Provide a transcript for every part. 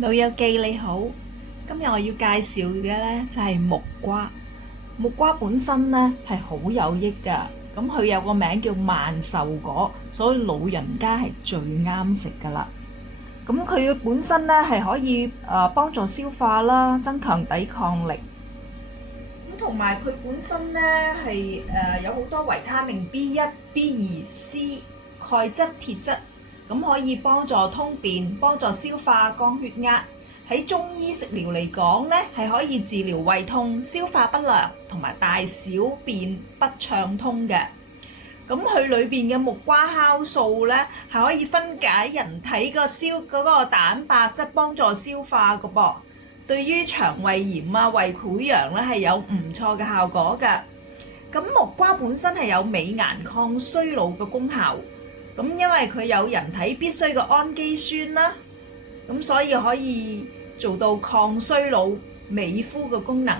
老友記你好，今日我要介紹嘅呢就係木瓜。木瓜本身呢係好有益㗎，咁佢有個名叫萬壽果，所以老人家係最啱食㗎啦。咁佢本身呢係可以幫助消化啦，增強抵抗力。咁同埋佢本身呢係有好多維他命 B1、B2、C、鈣質、鐵質。咁可以幫助通便、幫助消化、降血壓。喺中醫食療嚟講呢，係可以治療胃痛、消化不良同埋大小便不暢通嘅。咁佢裏邊嘅木瓜酵素呢，係可以分解人體嗰個蛋白質，幫助消化嘅噃。對於腸胃炎啊、胃潰瘍呢，係有唔錯嘅效果嘅。咁木瓜本身係有美顏抗衰老嘅功效。咁因為佢有人體必需嘅氨基酸啦，咁所以可以做到抗衰老、美膚嘅功能。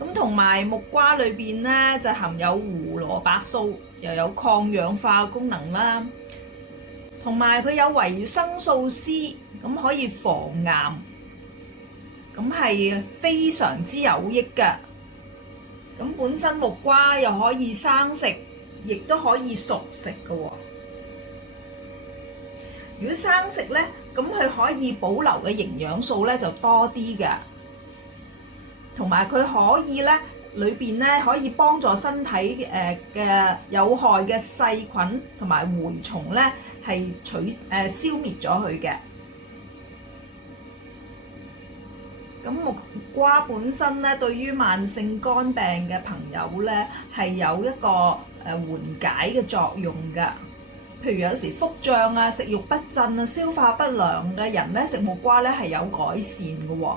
咁同埋木瓜裏邊呢，就含有胡蘿蔔素，又有抗氧化嘅功能啦。同埋佢有維生素 C，咁可以防癌，咁係非常之有益嘅。咁本身木瓜又可以生食，亦都可以熟食嘅喎。如果生食呢，咁佢可以保留嘅營養素呢就多啲嘅，同埋佢可以呢裏邊呢可以幫助身體嘅有害嘅細菌同埋蛔蟲呢係消滅咗佢嘅。咁木瓜本身呢，對於慢性肝病嘅朋友呢係有一個緩解嘅作用㗎。譬如有時腹脹啊、食慾不振啊、消化不良嘅人咧，食木瓜咧係有改善嘅喎。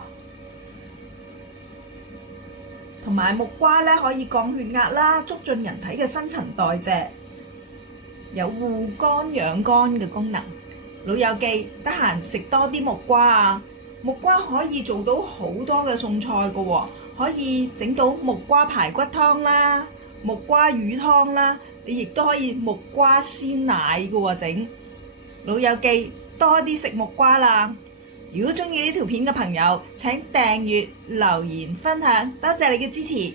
同埋木瓜咧可以降血壓啦，促進人體嘅新陳代謝，有護肝養肝嘅功能。老友記，得閒食多啲木瓜啊！木瓜可以做到好多嘅餸菜嘅喎，可以整到木瓜排骨湯啦、木瓜魚湯啦，你亦都可以木瓜鮮奶嘅喎整。老友記，多啲食木瓜啦！如果中意呢條片嘅朋友，請訂閱、留言、分享，多謝你嘅支持。